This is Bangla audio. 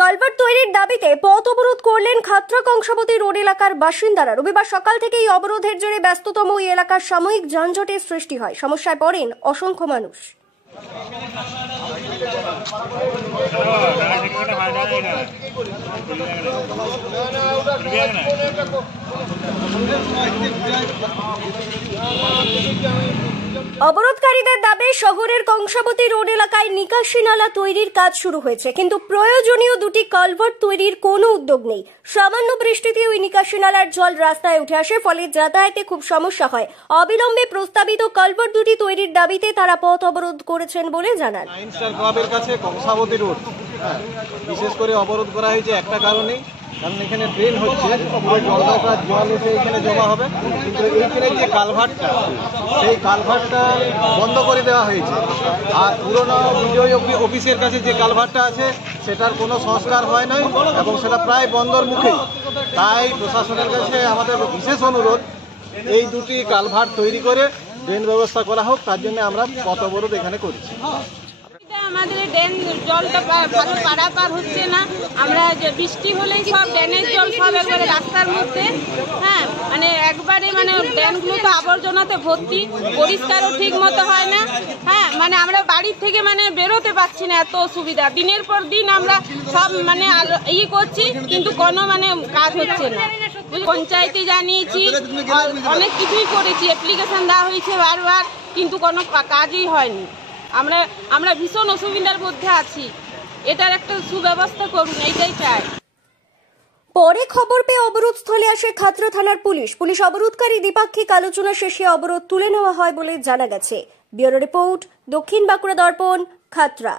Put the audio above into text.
কালভার্ট তৈরির দাবিতে পথ অবরোধ করলেন খাতড়া কংসাবতী রোড এলাকার বাসিন্দারা। রবিবার সকাল থেকেই অবরোধের জেরে ব্যস্ততম ওই এলাকার সাময়িক যানজটের সৃষ্টি হয়। সমস্যায় পড়েন অসংখ্য মানুষ। অবরোধকারীদের দাবি, শহরের কংসাবতী রোড এলাকায় নিকাশি নালা তৈরির কাজ শুরু হয়েছে, কিন্তু প্রয়োজনীয় দুটি কালভার্ট তৈরির কোনো উদ্যোগ নেই। সামান্য বৃষ্টিতে ওই নিকাশি নালার জল রাস্তায় উঠে আসে, ফলে যাতায়াতে খুব সমস্যা হয়। অবিলম্বে প্রস্তাবিত কালভার্ট দুটি তৈরির দাবিতে তারা পথ অবরোধ করেছেন বলে জানান। ক্লাবের কাছে কংসাবতী রোড বিশেষ করে অবরোধ করা হয়েছে একটা কারণে, কারণ এখানে ড্রেন হচ্ছে, জল এসে এখানে জমা হবে, কিন্তু এইখানে যে কালভার্টটা সেই কালভার্টটা বন্ধ করে দেওয়া হয়েছে। আর পুরনো বিজয় অফিসের কাছে যে কালভার্টটা আছে সেটার কোনো সংস্কার হয় নাই এবং সেটা প্রায় বন্ধর মুখে। তাই প্রশাসনের কাছে আমাদের বিশেষ অনুরোধ, এই দুটি কালভার্ট তৈরি করে ড্রেন ব্যবস্থা করা হোক। তার জন্য আমরা পথ অবরোধ এখানে করছি। আমাদের ড্রেন জলটা ভালো পারাপার হচ্ছে না। আমরা যে বৃষ্টি হলেই সব ড্রেনের জল সব একবারে রাস্তার মধ্যে, মানে একবারে মানে ড্রেনগুলো তো আবর্জনাতে ভর্তি, পরিষ্কারও ঠিক মতো হয় না। মানে আমরা বাড়ির থেকে মানে বেরোতে পারছি না, এত অসুবিধা। দিনের পর দিন আমরা সব মানে করছি, কিন্তু কোনো মানে কাজ হচ্ছে না। পঞ্চায়েতে জানিয়েছি, অনেক কিছুই করেছি, অ্যাপ্লিকেশন দেওয়া হয়েছে বারবার, কিন্তু কোনো কাজই হয়নি। আমরা ভীষণ অসুবিধার মধ্যে আছি, এটার একটা সুব্যবস্থা করুন, এইটাই চাই। পরে খবর পেয়ে অবরোধস্থলে আসে খাতড়া থানার পুলিশ অবরোধকারী দ্বিপাক্ষিক আলোচনা শেষে অবরোধ তুলে নেওয়া হয় বলে জানা গেছে। ব্যুরো রিপোর্ট, দক্ষিণ বাঁকুড়া দর্পণ, খাতড়া।